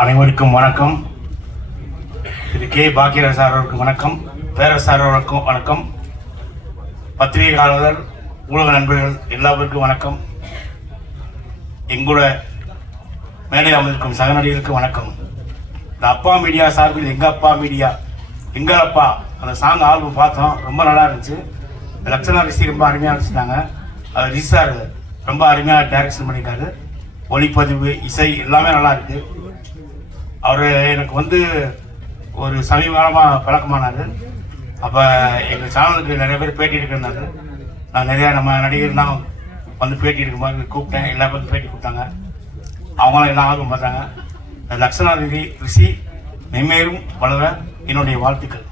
அனைவருக்கும் வணக்கம். திரு K Bhagyaraj sir அவர்களுக்கு வணக்கம், பேரரசு சார் அவர்களுக்கும் வணக்கம், பத்திரிகையாளர்கள், ஊடக நண்பர்கள் எல்லாருக்கும் வணக்கம். எங்கூட மேடையில் அமர்ந்திருக்கும் சக நடிகர்களுக்கு வணக்கம். இந்த அப்பா மீடியா சார்பில் எங்கள் அப்பா மீடியா எங்கள் அப்பா அந்த சாங் ஆல்பம் பார்த்தோம், ரொம்ப நல்லா இருந்துச்சு. லட்சணா ரிஷி ரொம்ப அருமையாக வச்சுருந்தாங்க. அது ரிஷி சார் ரொம்ப அருமையாக டைரக்ஷன் பண்ணியிருக்காரு. ஒளிப்பதிவு, இசை எல்லாமே நல்லா இருக்குது. அவர் எனக்கு ஒரு சமீப காலமாக பழக்கமானார். அப்போ எங்கள் சேனலுக்கு நிறைய பேர் பேட்டி எடுக்கிறாங்க. நான் நிறையா நம்ம நடிகர்லாம் பேட்டி எடுக்கும்போது கூப்பிட்டேன், எல்லா பேரும் பேட்டி கொடுத்தாங்க. அவங்களாம் எல்லாம் ஆர்வம் பார்த்தாங்க. லட்சணா ரிஷி மென்மேலும் வளர என்னுடைய வாழ்த்துக்கள்.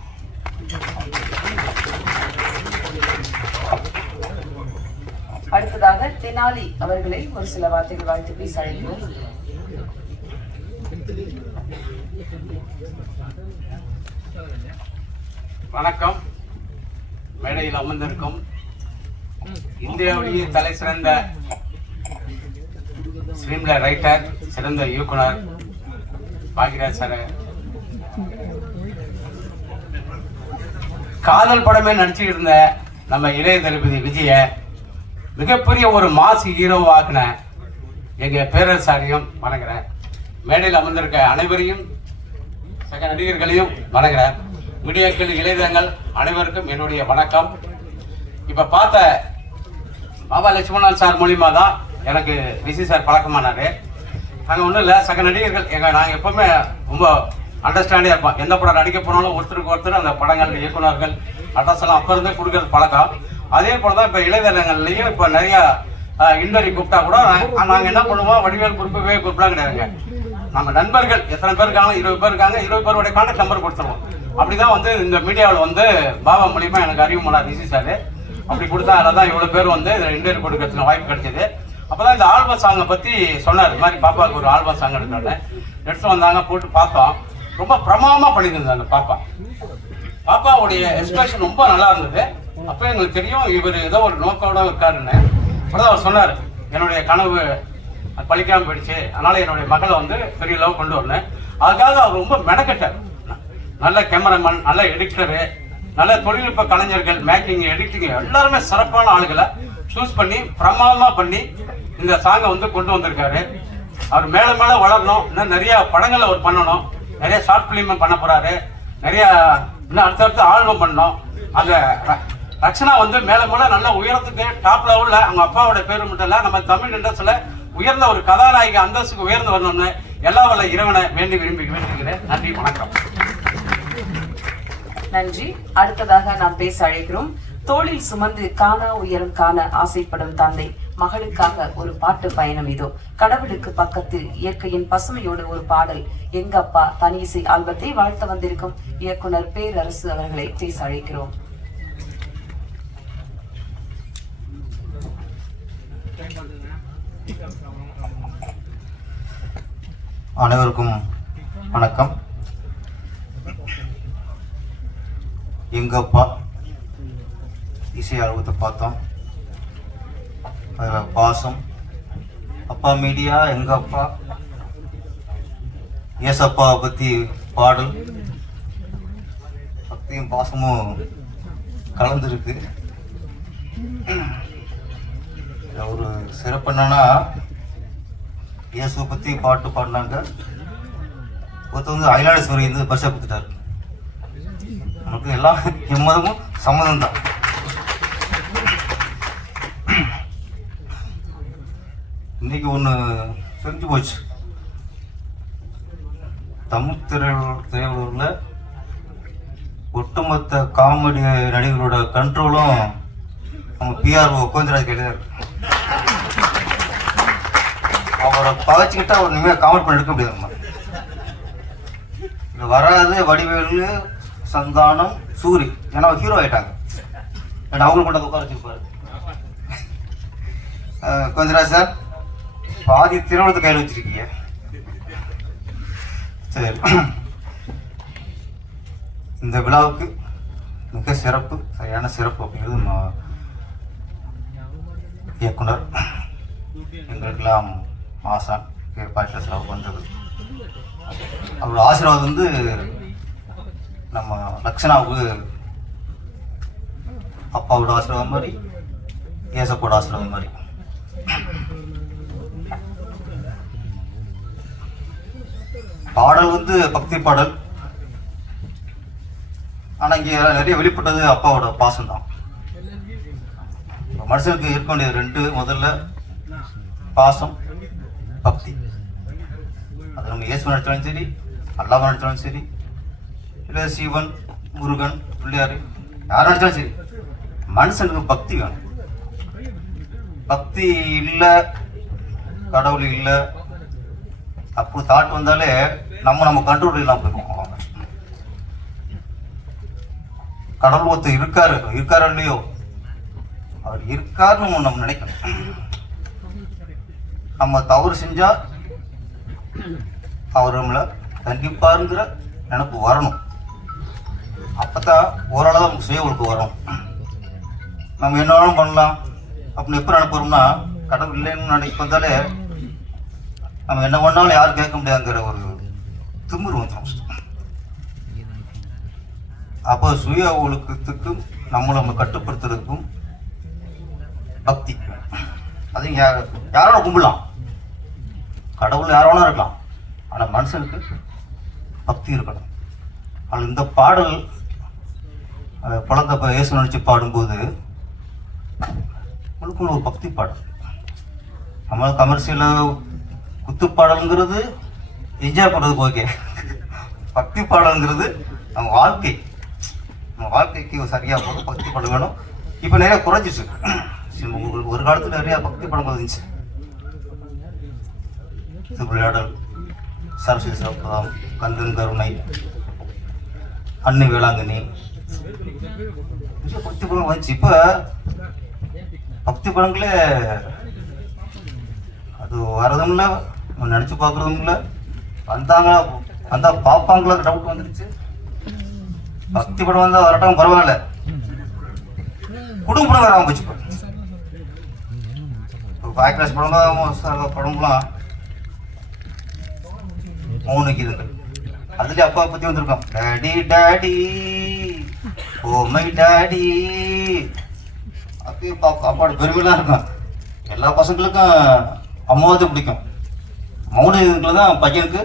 அடுத்ததாக தெனாலி அவர்களை ஒரு சில வார்த்தைகள் வாழ்த்து பேச அழைக்கிறோம். வணக்கம். மேடையில் அமர்ந்திருக்கும் இந்தியாவுடைய தலை சிறந்த ஸ்கிரீன்பிளே ரைட்டர், சிறந்த இயக்குனர் பாக்கியராஜ் சார். காதல் படமே நடிச்சுட்டு இருந்த நம்ம இளைய தளபதி விஜய மிகப்பெரிய ஒரு மாஸ் ஹீரோவாக்குன எங்கள் பேரரசாரையும் வணங்குறேன். மேடையில் அமர்ந்திருக்க அனைவரையும், சக நடிகர்களையும் வணங்குறேன். மீடியாக்கள், இளைஞர்கள் அனைவருக்கும் என்னுடைய வணக்கம். இப்போ பார்த்த பாபா லட்சுமணன் சார் மூலிமா தான் எனக்கு ரிஷி சார் பழக்கமானார். நாங்கள் ஒன்றும் இல்லை, சக நடிகர்கள் நாங்கள் எப்போவுமே ரொம்ப அண்டர்ஸ்டாண்டியாக இருப்போம். எந்த படம் நடிக்க போனாலும் ஒருத்தருக்கு ஒருத்தர் அந்த படங்கள், இயக்குநர்கள் அட்ரஸ் எல்லாம் அப்போ இருந்தே கொடுக்கறது பழக்கம். அதே போல தான் இப்போ இளைஞர்கள்லையும் இப்போ நிறையா இன்டர்வியூ கூப்பிட்டா கூட நாங்கள் என்ன பண்ணுவோம், வடிவேல் குறிப்பு குறிப்பெலாம் கிடையாதுங்க. நம்ம நண்பர்கள் எத்தனை பேர் இருக்காங்க, 20 பேர் இருக்காங்க, 20 பேருடைய கான்டாக்ட் நம்பர் கொடுத்துருவோம். அப்படி தான் இந்த மீடியாவில் பாபா மூலிமா எனக்கு அறிவுமலா ரிஷி சார் அப்படி கொடுத்தா, அதில் தான் இவ்வளோ பேர் இதில் இன்டர்வியூ கொடுக்கறதுக்கு வாய்ப்பு கிடைச்சிது. அப்போ தான் இந்த ஆல்பம் சாங்கை பற்றி சொன்னார். இது மாதிரி பாப்பாவுக்கு ஒரு ஆல்பம் சாங் எடுத்து வந்தாங்க, போட்டு பார்த்தோம். ரொம்ப பிரமாதமாக பண்ணியிருந்தாங்க பாப்பாவுடைய எக்ஸ்பிரஷன் ரொம்ப நல்லா இருந்தது. அப்போ எங்களுக்கு தெரியும் இவர் ஏதோ ஒரு நோக்கோட இருக்காருன்னு. அப்போதான் அவர் சொன்னார், என்னுடைய கனவு பழிக்காமல் போயிடுச்சு, அதனால் என்னுடைய மகளை பெரிய லவ் கொண்டு வரணும். அதுக்காக அவர் ரொம்ப மெனக்கட்டார். நல்ல கேமராமேன், நல்ல எடிட்டரு, நல்ல தொழில்நுட்ப கலைஞர்கள், மேக்கிங், எடிட்டிங் எல்லாருமே சிறப்பான ஆளுகளை சூஸ் பண்ணி பிரமாதமாக பண்ணி இந்த சாங்கை கொண்டு வந்திருக்காரு. அவர் மேலே மேலே வளரணும். இன்னும் நிறையா படங்களை அவர் பண்ணணும். நிறைய ஷார்ட் ஃபிலிம் பண்ண போகிறாரு. நிறையா இன்னும் அடுத்தடுத்து ஆல்பம் பண்ணணும். அந்த ரக்ஷனா மேலே மேலே நல்ல உயரத்துக்கு டாப் லெவலில் அவங்க அப்பாவோட பேர் மட்டும் இல்லை, நம்ம தமிழ் இண்டஸ்ட்ரியில் உயர்ந்த ஒரு கதாநாயகி அந்தஸ்துக்கு உயர்ந்து வரணும்னு எல்லா வல்ல இறைவனை வேண்டுகிறேன். நன்றி, வணக்கம். நன்றி. அடுத்ததாக நாம் பேச அழைக்கிறோம். தோளில் சுமந்து காணா உயரம் காண ஆசைப்படும் தந்தை மகளுக்காக ஒரு பாட்டு பயணம். இதோ கடவுளுக்கு பக்கத்தில் இயற்கையின் பசுமையோடு ஒரு பாடல். எங்க அப்பா தனி இசை ஆல்பத்தை வாழ்த்த வந்திருக்கும் இயக்குனர் பேரரசு அவர்களை பேச அழைக்கிறோம். அனைவருக்கும் வணக்கம். எங்க அப்பா இசை ஆல்பத்தை பார்த்தோம். அதில் பாசம், அப்பா மீடியா, எங்க அப்பா, ஏசப்பாவை பற்றி பாடல், பக்தியும் பாசமும் கலந்துருக்கு. ஒரு சிறப்பு என்னன்னா, இயேசுவை பற்றி பாட்டு பாடினாங்க. ஒருத்தர் அயலாடேஸ்வரி பரிசா கொடுத்துட்டாரு. நமக்கு எல்லாம் எம்மதமும் சம்மதம் தான். இன்னைக்கு ஒன்று செஞ்சு போச்சு. தமிழ் திரையுலகில் ஒட்டுமொத்த காமெடி நடிகர்களோட கண்ட்ரோலும் நம்ம பிஆர்ஓ கோவிந்தராஜ் கிடையாது. அவரை பகச்சிக்கிட்டா அவர் இனிமேல் காமெடி பண்ணி எடுக்க முடியாது. நம்ம வராது வடிவேலு, சந்தானம், சூரி, ஏன்னா ஹீரோ ஆகிட்டாங்க. ஏன்னா அவங்களுக்கு மட்டும் உட்கார வச்சுருப்பாரு. கோவிந்தராஜ் சார், பாதி திருமணத்தை கையில் வச்சிருக்கீங்க. சரி, இந்த விழாவுக்கு மிக சிறப்பு, சரியான சிறப்பு அப்படிங்கிறது இயக்குனர் எங்களுக்கெல்லாம் ஆசான் பாட்டில் செலவு பண்ணுறது. அவரோட ஆசீர்வாதம் வந்து நம்ம லக்ஷனாவுக்கு அப்பாவோட ஆசீர்வாதம் மாதிரி, ஏசப்போட ஆசீர்வாதம் மாதிரி. பாடல் வந்து பக்தி பாடல். ஆனால் இங்கே நிறைய வெளிப்பட்டது அப்பாவோட பாசம் தான். மனுஷனுக்கு இருக்க வேண்டிய ரெண்டு, முதல்ல பாசம், பக்தி. அது நம்ம இயேசு நினைச்சாலும் சரி, அல்லாஹ் நினைச்சாலும் சரி, இல்லை சிவன், முருகன், பிள்ளையார், யார் நினைச்சாலும் சரி, மனுஷனுக்கு பக்தி வேணும். பக்தி இல்லை, கடவுள் இல்லை, அப்படி தாட் வந்தாலே நம்ம கண்ட்ரோல் இல்லாமல் போயிருக்கோம். கடவுள் ஒருத்தர் இருக்காரு இல்லையோ, அவர் இருக்காருன்னு நம்ம நினைக்கணும். நம்ம தவறு செஞ்சா அவர் நம்மளை தண்டிப்பாருங்கிற நினைப்பு வரணும். அப்பதான் ஓரளவு நமக்கு சுய ஒழுக்கம் வரும். நம்ம என்ன வேணும் பண்ணலாம் அப்படின்னு எப்போ நினைப்பு வரும்னா, கடவுள் இல்லைன்னு நினைப்பு வந்தாலே நம்ம என்ன பண்ணாலும் யாரும் கேட்க முடியாதுங்கிற ஒரு திமிரு வந்துடும். அப்போ சுய ஒழுக்கத்துக்கும் நம்ம கட்டுப்படுத்துறதுக்கும் பக்தி. அது யாரோட கும்பிடலாம், கடவுள் யாரோனா இருக்கலாம், ஆனால் மனுஷனுக்கு பக்தி இருக்கணும். அது இந்த பாடல் குழந்தை இயேசு நினைச்சு பாடும்போது முழுக்க ஒரு பக்தி பாடல். நம்ம கமர்ஷியலாக குத்து பாடல்ங்கிறது என்ஜாய் பண்ணுறதுக்கு ஓகே. பக்தி பாடல்ங்கிறது நம்ம வாழ்க்கைக்கு சரியாக போக பக்தி பாடல் வேணும். இப்போ நிறையா குறைஞ்சிச்சு. ஒரு காலத்தில் நிறையா பக்தி படம் இருந்துச்சு. திருவிளையாடல், சரஸ்வதி சிவப்பதாம், கந்தன் கருணை, அன்னை வேளாங்கண்ணி, பக்தி படம் வந்துச்சு. இப்போ பக்தி படங்களே அது வரதும் இல்லை, நினச்சி பார்க்குறதும் இல்லை, வந்தா பார்ப்பாங்களா டவுட் வந்துருச்சு. பக்தி படம் வந்தால் வரட்டும் பரவாயில்ல, குடும்ப படம் வர ஆரம்பிச்சு. பாய்கிளாஸ் படம்லாம் மௌனிக்குதுங்க. அதுலேயே அப்பா பற்றி வந்திருக்கோம். Daddy daddy oh my daddy, அப்பயும் அப்பாவோட பெருமைலாம் இருக்கும். எல்லா பசங்களுக்கும் அம்மாவது பிடிக்கும். மௌனிக்குதுல தான் பையனுக்கு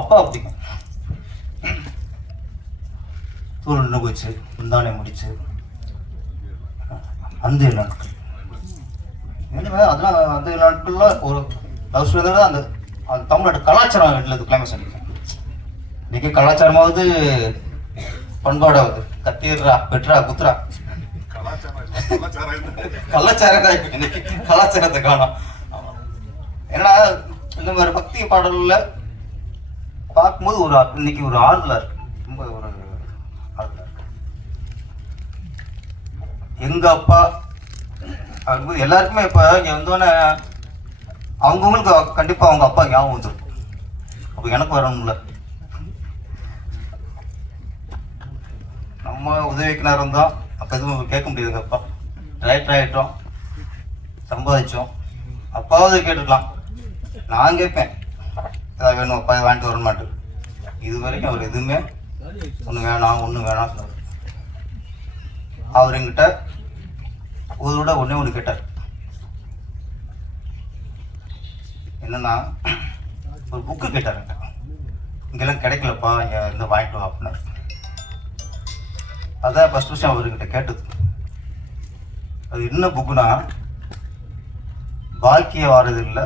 அப்பா பிடிக்கும். தூள் நின்று போச்சு, முந்தானே முடிச்சு, அந்த நாட்கள் எனவே அதெல்லாம் அந்த நாட்கள்ல ஒரு லவ் ஸ்டோரி தான். அந்த தமிழோட கலாச்சாரம் வீட்டில் கிளைமேக்ஸ் அடிக்கும். இன்னைக்கு கலாச்சாரமாவது பண்பாடாவது கத்திடுறா, வெட்டுறா, குத்துறா, கலாச்சாரம் தான் இன்னைக்கு. கலாச்சாரத்தை காணும். ஏன்னா இந்த மாதிரி பக்தி பாடல்ல பார்க்கும்போது இன்னைக்கு ஒரு ஆறுதலா இருக்கு. ரொம்ப ஒரு ஆறுதலா இருக்கு. எங்க அப்பா அப்படிங்கும்போது எல்லாருக்குமே இப்போ இங்கே வந்தோடனே அவங்கவுங்களுக்கு கண்டிப்பாக அவங்க அப்பா ஞாபகம் வந்துருக்கும். அப்போ எனக்கு வரணும்ல, நம்ம உதவிக்கு நேரம் தான். அப்போ எதுவும் கேட்க முடியாதுங்க. அப்பா ரைட் ஆகிட்டோம், சம்பாதிச்சோம், அப்பாவது கேட்டுக்கலாம். நான் கேட்பேன், ஏதாவது வேணும் அப்பா, வாங்கிட்டு வர மாட்டேன். இது வரைக்கும் அவர் எதுவுமே ஒன்று வேணாம் சொன்னார். அவர் என்கிட்ட ஒரு ஒன்றே ஒன்று கேட்டார். என்னன்னா, ஒரு புக்கு கேட்டார். இங்கெல்லாம் கிடைக்கலப்பா, இங்கே இருந்து வாங்கிட்டு வா அப்படின்னாரு. அதான் ஃபஸ்ட் விஷயம் அவர்கிட்ட கேட்டது. அது என்ன புக்குனா, பாக்கிய வாரது இல்லை,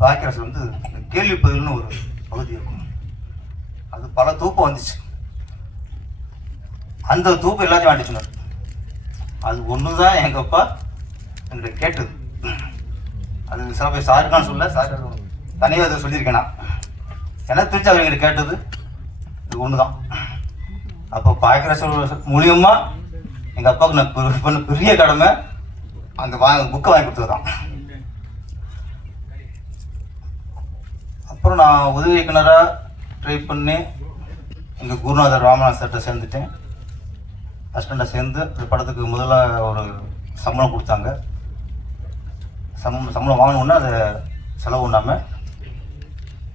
பாக்கிய ரசம் வந்து கேள்வி பதில்னு ஒரு பகுதி இருக்கும். அது பல தூக்கம் வந்துச்சு. அந்த தூக்கம் எல்லாத்தையும் வாங்கிட்டு சொன்னார். அது ஒன்று தான் எங்கள் அப்பா என்கிட்ட கேட்டது. அது சில பேர் சாருக்கான்னு சொல்ல, சார் தனியாக அதை சொல்லியிருக்கேனா, எனக்கு தெரிஞ்சு அவர் எங்கிட்ட கேட்டது இது ஒன்று தான். அப்போ பாக்கியராச மூலியமா எங்கள் அப்பாவுக்கு நான் பண்ண பெரிய கடமை அந்த புக்கை வாங்கி கொடுத்தது தான். அப்புறம் நான் உதவி இயக்குனராக ட்ரை பண்ணி எங்கள் குருநாதர் ராமநாத் சார்கிட்ட சேர்ந்துட்டேன். அசிஸ்டண்டாக சேர்ந்து இந்த படத்துக்கு முதல்ல ஒரு சம்பளம் கொடுத்தாங்க. சம்பளம் வாங்கணுன்னா அதை செலவு பண்ணாமல்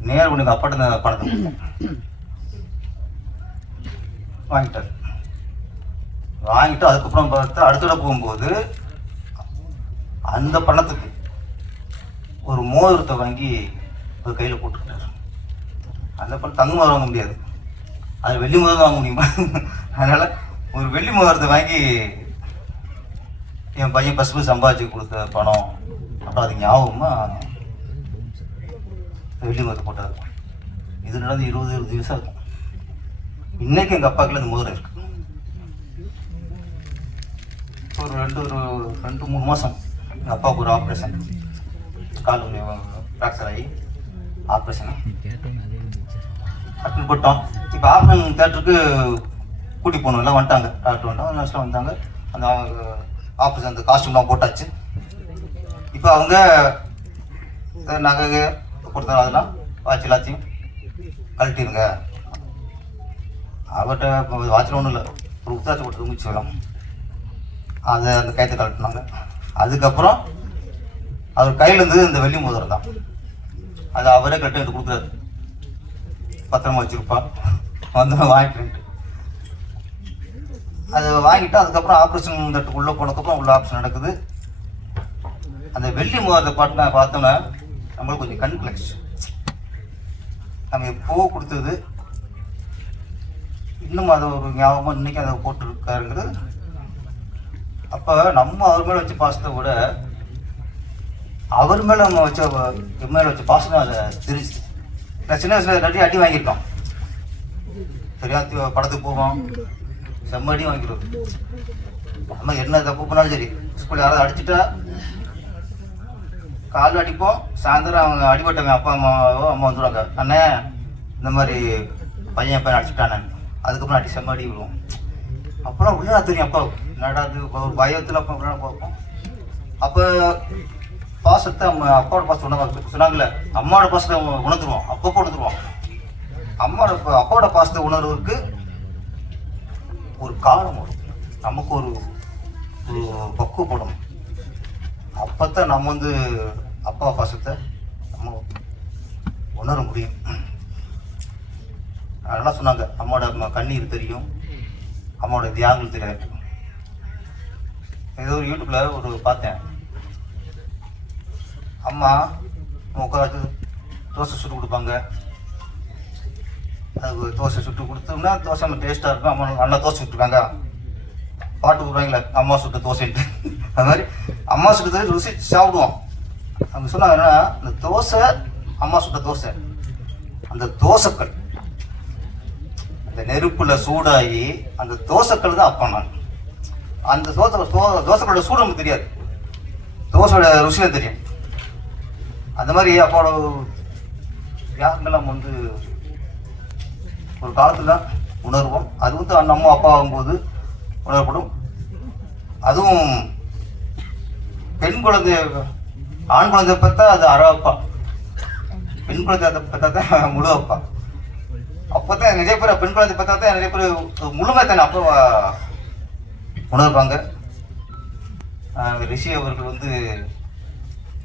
நேர் உனக்கு அப்பாட்ட இந்த பணத்தை கொடுத்தேன். வாங்கிட்டார். வாங்கிட்டு அதுக்கப்புறம் பார்த்தா அடுத்த தடவை போகும்போது அந்த பணத்துக்கு ஒரு மோதிரத்தை வாங்கி ஒரு கையில் போட்டுக்கிட்டார். அந்த பணம் தங்க மோதிரம் வாங்க முடியாது, அது வெள்ளி மோதிரம் வாங்க முடியுமா? அதனால் ஒரு வெள்ளி மோதிரத்தை வாங்கி என் பையன் பசுமை சம்பாதிச்சு கொடுத்த பணம். அப்புறம் அது ஞாபகமாக வெள்ளி மோதிரம் போட்டார். இது நடந்து 20 வருஷம் இருக்கும். இன்னைக்கு எங்கள் அப்பாவுக்குள்ள இந்த மோதிரம் இருக்கு. ஒரு 2-3 மாதம் எங்கள் அப்பாவுக்கு ஒரு ஆப்ரேஷன், கால் ஃப்ராக்சர் ஆகி ஆப்ரேஷன் அட்மிட் போட்டோம். இப்போ ஆப்ரேஷன் தேட்டருக்கு கூட்டி போகணும், எல்லாம் வந்துட்டாங்க, டாக்டர் வந்தாங்க, நர்ஸ்லாம் வந்தாங்க. அந்த ஆப்ரேஷன் அந்த காஸ்டியூம்லாம் போட்டாச்சு. இப்போ அவங்க நகை கொடுத்தாங்க, அதெல்லாம் வாட்ச் எல்லாத்தையும் கழட்டிடுங்க. அவர்கிட்ட வாட்சில் ஒன்றும் இல்லை, ஒரு உத்தாச்சு போட்டு இருந்துச்சு வரும், அதை அந்த கயத்தை கழட்டினாங்க. அதுக்கப்புறம் அவர் கையில் இருந்தது இந்த வெள்ளி மோதிரம் தான். அதை அவரே கட்டி எடுத்து கொடுக்குறாரு, பத்திரமா வச்சுருப்பா வந்து வாங்கிட்டு. அதை வாங்கிட்டு அதுக்கப்புறம் ஆப்ரேஷன் தட்டுக்கு உள்ளே போனதுக்கப்புறம் உள்ள ஆப்ரேஷன் நடக்குது. அந்த வெள்ளி மோதிரத்தை பார்த்தோன்னா நம்மளுக்கு கொஞ்சம் கண் கிளக்ஸ். நம்ம எப்போ கொடுத்தது இன்னும் அதை ஒரு ஞாபகமாக இன்றைக்கி அதை போட்டுருக்காருங்கிறது. அப்போ நம்ம அவர் மேலே வச்ச பாசத்தை விட அவர் மேலே நம்ம என் மேலே வச்ச பாசம் தான் அதை தெரிஞ்சு. நான் சின்ன வயசில் நிறைய அடி வாங்கியிருக்கோம். சரியா படத்துக்கு போவோம், செம்ம அடி வாங்கிடுவோம். நம்ம என்ன தப்பு பண்ணாலும் சரி, ஸ்கூலில் யாராவது அடிச்சுட்டா கால் அடிப்போம். சாயந்தரம் அவங்க அடிபட்டவங்க அப்பா அம்மா வந்துடுவாங்க, அண்ணே இந்த மாதிரி பையன் அடிச்சுட்டானே. அதுக்கப்புறம் அடி செம்ம அடி விடுவோம். அப்புறம் உள்ள தெரியும் அப்பா என்னடா அது ஒரு பயத்தில் அப்போ பார்ப்போம். அப்போ பாசத்தை அப்பாவோட பாசத்தை சொன்னாங்கல்ல, அம்மாவோட பாசத்தை உணர்ந்துருவோம், அப்பப்போ உணர்ந்துருவோம். அப்பாவோட பாசத்தை உணர்வுக்கு ஒரு காலம் வரும், நமக்கு ஒரு பக்குவப்படும். அப்போத்தான் நம்ம அப்பா பாசத்தை நம்ம உணர முடியும். அதெல்லாம் சொன்னாங்க, அம்மாவோட கண்ணீர் தெரியும், அம்மாவோட தியாகங்கள் தெரியாது. ஏதோ ஒரு யூடியூப்பில் ஒரு பார்த்தேன், அம்மா உட்காந்து தோசை சுட்டு கொடுப்பாங்க. அது தோசை சுட்டு கொடுத்தோம்னா தோசை நம்ம டேஸ்ட்டாக இருக்கும். அம்மா நல்லா தோசை சுட்டுருக்காங்க, பாட்டு கொடுக்குறாங்களே அம்மா சுட்ட தோசைன்ட்டு. அது மாதிரி அம்மா சுட்ட தோசை ருசி சாப்பிடுவோம். அவங்க சொன்னாங்க என்னன்னா, அந்த தோசை அம்மா சுட்ட தோசை, அந்த தோசைக்கல் அந்த நெருப்பில் சூடாகி அந்த தோசைக்கல் தான் அப்பா. நான் அந்த தோசைக்கல்லோட சூடு நமக்கு தெரியாது, தோசையோட ருசியும் தெரியும். அந்த மாதிரி அப்பாவோட தியாகங்கள்லாம் ஒரு காலத்தில் உணர்வோம். அது நம்ம அப்பா ஆகும்போது உணரப்படும். அதுவும் பெண் குழந்தை ஆண் குழந்தை பார்த்தா அது அரை அப்பா, பெண் குழந்தை பார்த்தா தான் முழு அப்பா. அப்போ தான் நிறைய பேர் பெண் குழந்தை பார்த்தா தான் நிறைய பேர் முழுமை தானே அப்பா உணர்வாங்க. ரிஷி அவர்கள்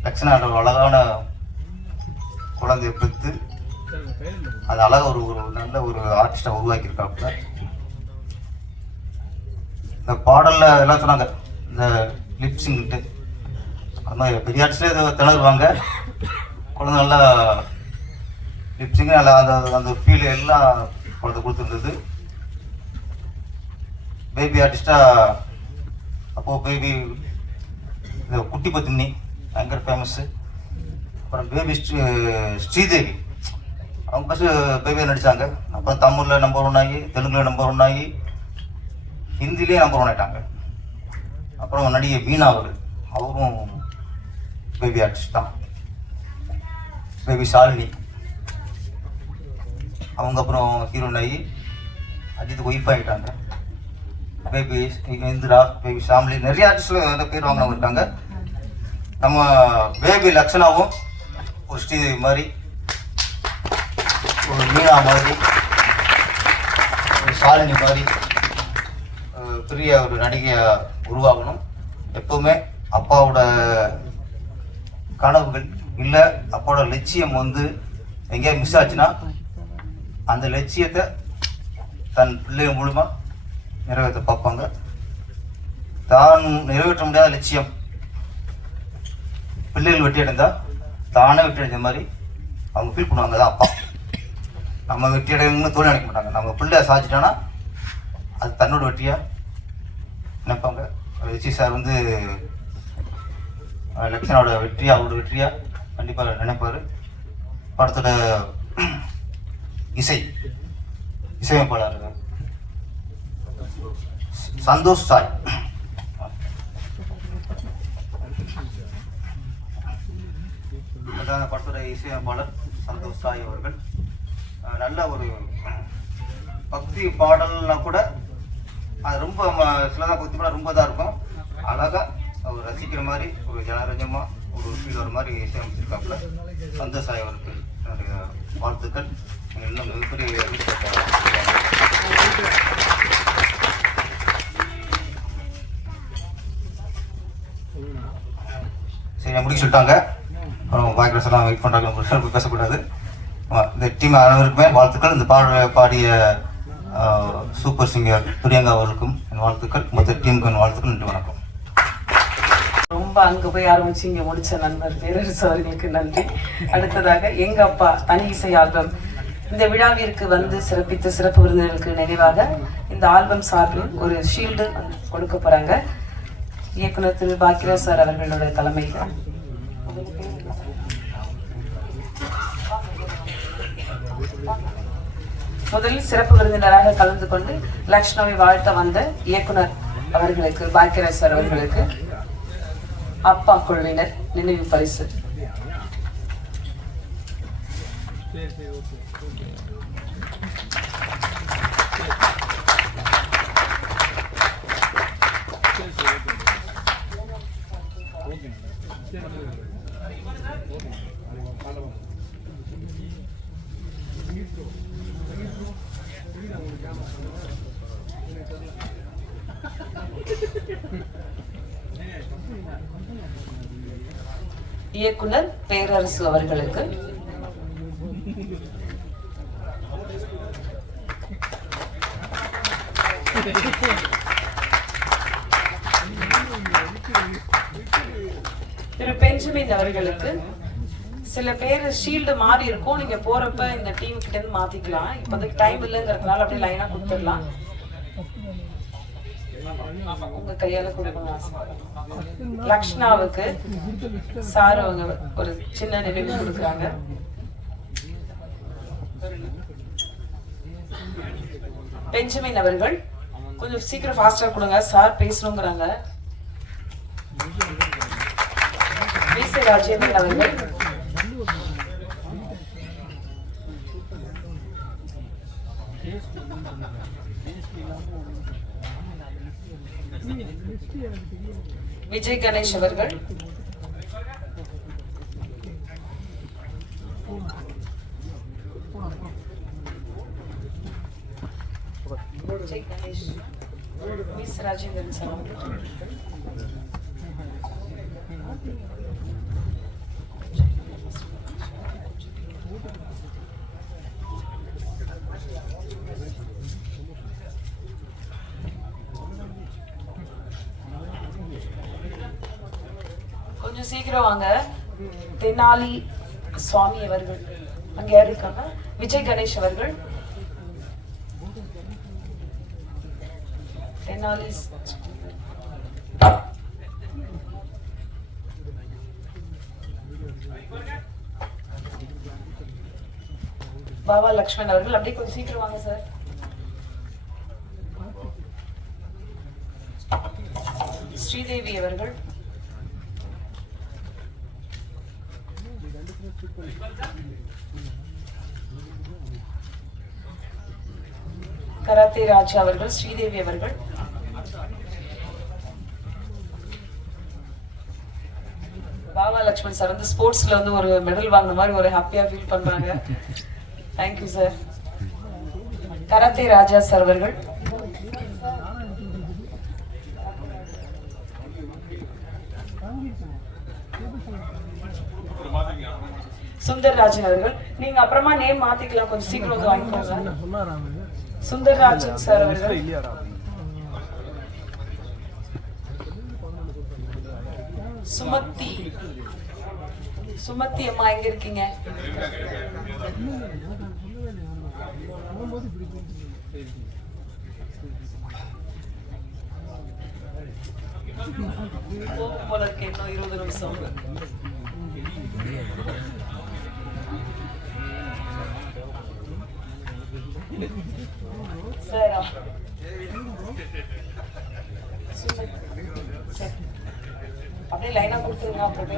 லட்சணாட ஒரு அழகான குழந்தைய பெற்று அது அழகாக ஒரு நல்ல ஒரு ஆர்டிஸ்டாக உருவாக்கியிருக்காப்புல. இந்த பாடலில் எல்லாம் சொன்னாங்க, இந்த லிப்ஸிங்கிட்டு அது மாதிரி பெரிய ஆர்டிஸ்டே திணறுவாங்க. குழந்தை நல்லா லிப்ஸிங்கு நல்லா அந்த ஃபீல் எல்லாம் குழந்தை கொடுத்துருந்தது. பேபி ஆர்டிஸ்டாக அப்போது பேபி இந்த குட்டி பத்தினி பயங்கர ஃபேமஸ்ஸு. அப்புறம் பேபி ஸ்ரீதேவி அவங்க ஃபஸ்ட்டு பேபியாக நடித்தாங்க. அப்புறம் தமிழில் நம்பர் 1 ஆகி, தெலுங்கில் நம்பர் 1 ஆகி, ஹிந்திலேயே நம்பர் 1 ஆகிட்டாங்க. அப்புறம் நடிகை வீணா அவரும் பேபி ஆர்டிஸ்ட் தான். பேபி ஷாலினி அவங்க அப்புறம் ஹீரோயின் ஆகி அஜித் ஒய்ஃப் ஆகிட்டாங்க. பேபி இந்திரா, பேபி ஷாம்லி, நிறைய ஆர்டிஸ்ட் பேர் வாங்கினவங்க இருக்காங்க. நம்ம பேபி லக்ஷனாவும் ஒரு ஸ்ரீதேவி மாதிரி, ஒரு மீனா மாதிரி, ஒரு ஷாலினி மாதிரி பெரிய ஒரு நடிகையாக உருவாகணும். எப்போவுமே அப்பாவோட கனவுகள் இல்லை, அப்பாவோட லட்சியம் எங்கேயா மிஸ் ஆச்சுன்னா அந்த லட்சியத்தை தன் பிள்ளைகள் மூலமாக நிறைவேற்ற பார்ப்பாங்க. தான் நிறைவேற்ற முடியாத லட்சியம் பிள்ளைகள் வெற்றி அடைந்தால் தானே வெற்றி அடைஞ்ச மாதிரி அவங்க ஃபீல் பண்ணுவாங்க. தான் அப்பா நம்ம வெற்றி அடையணும்னு தோணி நினைக்க மாட்டாங்க. நம்ம பிள்ளை சாதிச்சிட்டோன்னா அது தன்னோட வெற்றியாக நினைப்பாங்க. ரிஷி சார் வந்து லட்சனோட வெற்றி அவரோட வெற்றியாக கண்டிப்பாக நினைப்பார். படத்தோட இசையமைப்பாளர் சந்தோஷ் சாய். அதான் படத்தோட இசையமைப்பாளர் சந்தோஷ் சாய் அவர்கள் நல்ல ஒரு பக்தி பாடல்னா கூட அது ரொம்ப சிலதான் பக்தி பாடல் ரொம்ப இதாக இருக்கும். அழகாக அவர் ரசிக்கிற மாதிரி ஒரு ஜனரஞ்சமாக ஒரு ஃபீல் வர மாதிரி இசையமைச்சிருக்காப்புல. சந்தோஷ் சாய் அவருக்கு என்னுடைய வாழ்த்துக்கள். இன்னும் மிகப்பெரிய சரி முடிக்க சொல்லிட்டாங்க. அப்புறம் பாக்கி எல்லாம் வெயிட் பண்ணுறாங்க, பேசக்கூடாது. இந்த டீம் அனைவருக்குமே வாழ்த்துக்கள். இந்த பாடிய சூப்பர் சிங்கர் பிரியங்கா அவர்களுக்கும் என் வாழ்த்துக்கள். மொத்த டீமுக்கு என் வாழ்த்துக்கள். நன்றி, வணக்கம். ரொம்ப அங்க போய் ஆரம்பிச்சு இங்க முடிச்ச நண்பர் பேரரசு அவர்களுக்கு நன்றி. அடுத்ததாக எங்க அப்பா தனி இசை ஆல்பம் இந்த விழாவிற்கு வந்து சிறப்பித்த சிறப்பு விருந்தினர்களுக்கு நினைவாக இந்த ஆல்பம் சார்பில் ஒரு ஷீல்டு கொடுக்க போறாங்க. இயக்குனர் திரு பாக்கியராஜ் சார் அவர்களோட தலைமையில். முதலில் சிறப்பு விருந்தினராக கலந்து கொண்டு லக்ஷ்ணாவை வாழ்த்த வந்த இயக்குனர் அவர்களுக்கு, பாக்கியராஜ் சார் அவர்களுக்கு அப்பா குழுவினர் நினைவு பரிசு. இயக்குனர் பேரரசு அவர்களுக்கு, திரு பெஞ்சமின் அவர்களுக்கு. சில பேர் ஷீல்டு மாறி இருக்கும், நீங்க போறப்ப இந்த டீம் கிட்ட இருந்து மாத்திக்கலாம். இப்போதைக்கு டைம் இல்லைங்கிறதுனால அப்படியே லைனா கொடுத்துடலாம். உங்க கையால கொடுக்கணும். லக்ஷ்ணாவுக்கு சார் அவங்க ஒரு சின்ன நினைவு கொடுக்குறாங்க. பெஞ்சமின் அவர்கள் கொஞ்சம் சீக்கிரம் ஃபாஸ்டா கொடுங்க, சார் பேசணுங்கிறாங்க. ராஜேந்திரன் அவர்கள், விஜய் கணேஷ் அவர்கள், விஜய் கணேஷ், மிஸ் ராஜேந்திரன் சார் அவர்கள், கொஞ்சம் சீக்கிரம் வாங்க. தெனாலி சுவாமி அவர்கள் அங்க யாரு இருக்காங்க? விஜய் கணேஷ் அவர்கள், தெனாலி பாபா லக்ஷ்மண் அவர்கள். அப்படியே கொஞ்சம் சீக்கிரம் வாங்க சார். ஸ்ரீதேவி அவர்கள், கராத்தே ராஜா அவர்கள், ஸ்ரீதேவி அவர்கள், பாபா லக்ஷ்மண் சார் வந்து ஸ்போர்ட்ஸ்ல வந்து ஒரு மெடல் வாங்கின மாதிரி ஒரு ஹாப்பியா ஃபீல் பண்றாங்க. Thank you sir. கராத்தே ராஜா சார் அவர்கள், சுந்தர்ராஜன் அவர்கள். நீங்க அப்புறமா நேம் மாத்திக்கலாம், கொஞ்சம் சீக்கிரம் வந்து வாங்கிக்கோங்க. சுந்தர்ராஜன் சார் அவர்கள். சுமத்தி சுமத்தி அம்மா எங்க இருக்கீங்க? போல இருக்கு இன்னும் 20 நிமிஷம். சார் அப்படியே லைனா கொடுத்துருங்க. அப்புறம்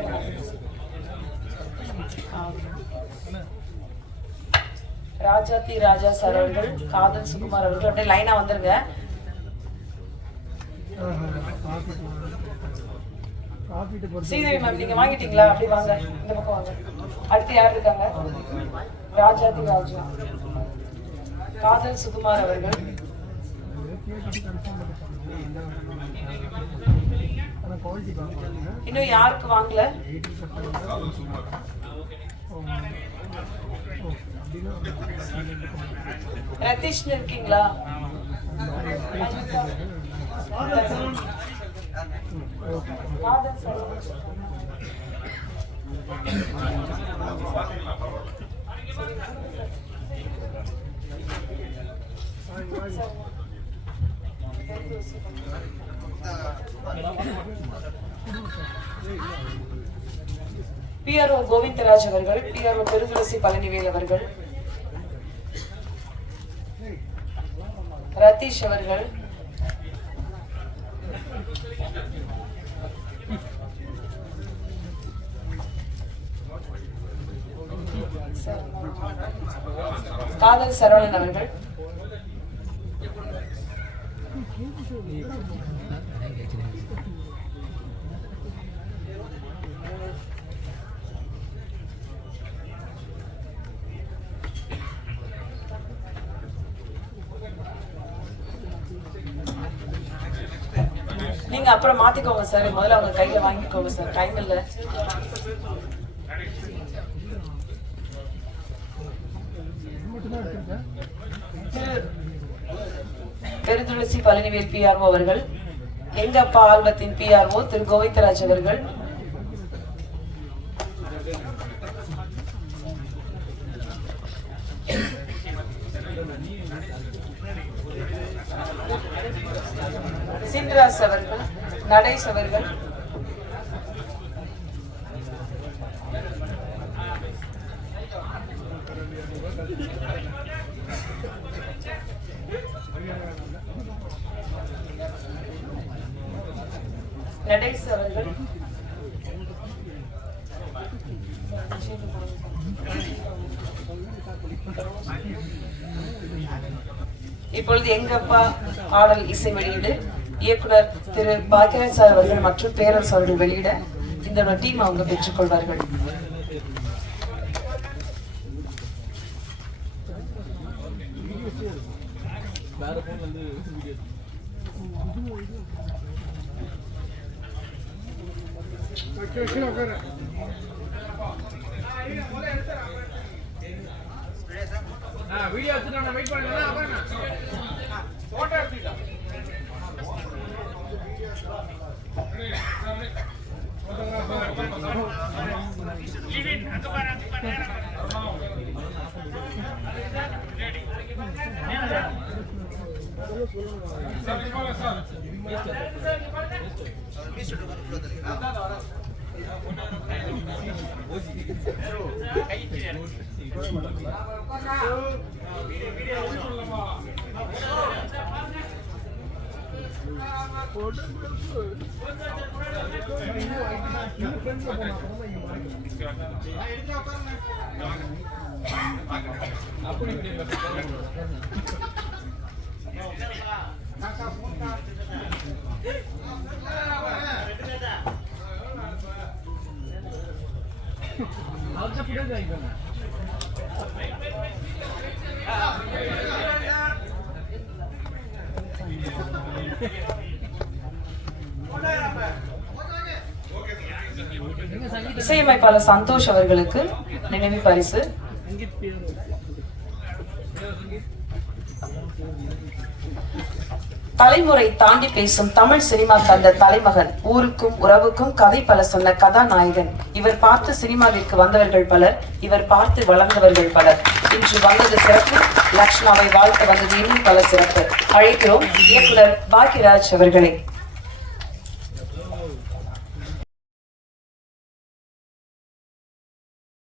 ராஜாத்தி ராஜா சார் அவர்கள், காதல் சுகுமார் அவர்கள் அப்படியே லைனா வந்துருங்க. ஸ்ரீதேவி மேம் நீங்க வாங்கிட்டீங்களா? அப்படி வாங்க, இந்த பக்கம் வாங்க. அடுத்து யார் இருக்காங்க? ராஜாதி ராஜா, காதல் சுகுமார் அவர்கள். இன்னும் யாருக்கு வாங்கல? ரதீஷ் இருக்கீங்களா? PRO கோவிந்தராஜ் அவர்கள், PRO பெருதுளசி பழனிவேல் அவர்கள், ரதீஷ் அவர்கள், காதல் சரவணன் அவர்கள், நீங்க அப்புறம் மாத்திக்கோங்க சார். முதல்ல அவங்க கையில வாங்கிக்கோங்க சார், டைம் இல்ல. பெருதுளசி பழனிவேல் PRO அவர்கள், எங்க அப்பா ஆல்பத்தின் PRO திரு கோவிந்தராஜ் அவர்கள், சின்ராஸ் அவர்கள், நடேஷ் அவர்கள், நடேஷ் அவர்கள், இப்பொழுது எங்கப்பா பாடல் இசை வெளியீடு இயக்குனர் திரு பாக்கியராஜ் சார் அவர்கள் மற்றும் பேரரசு அவர்கள் வெளியிட இந்த டீம் அவங்க பெற்றுக்கொள்வார்கள். வீடியோ எடுத்துட்டு வெயிட் பண்ணுங்க. போட்டோ எடுத்துட்டா இசையமைப்பாளர் சந்தோஷ் அவர்களுக்கு நினைவு பரிசு. தலைமுறை தாண்டி பேசும் தமிழ் சினிமா தந்த தலைமகன், ஊருக்கும் உறவுக்கும் கதை பல சொன்ன கதாநாயகன். இவர் பார்த்து சினிமாவிற்கு வந்தவர்கள் பலர், இவர் பார்த்து வளர்ந்தவர்கள் பலர். இன்று வந்தது சிறப்பு, லக்ஷ்மாவை வாழ்த்த வந்தது இன்னும் பல சிறப்பு. அழைக்கிறோம் இயக்குனர் பாக்யராஜ் அவர்களை.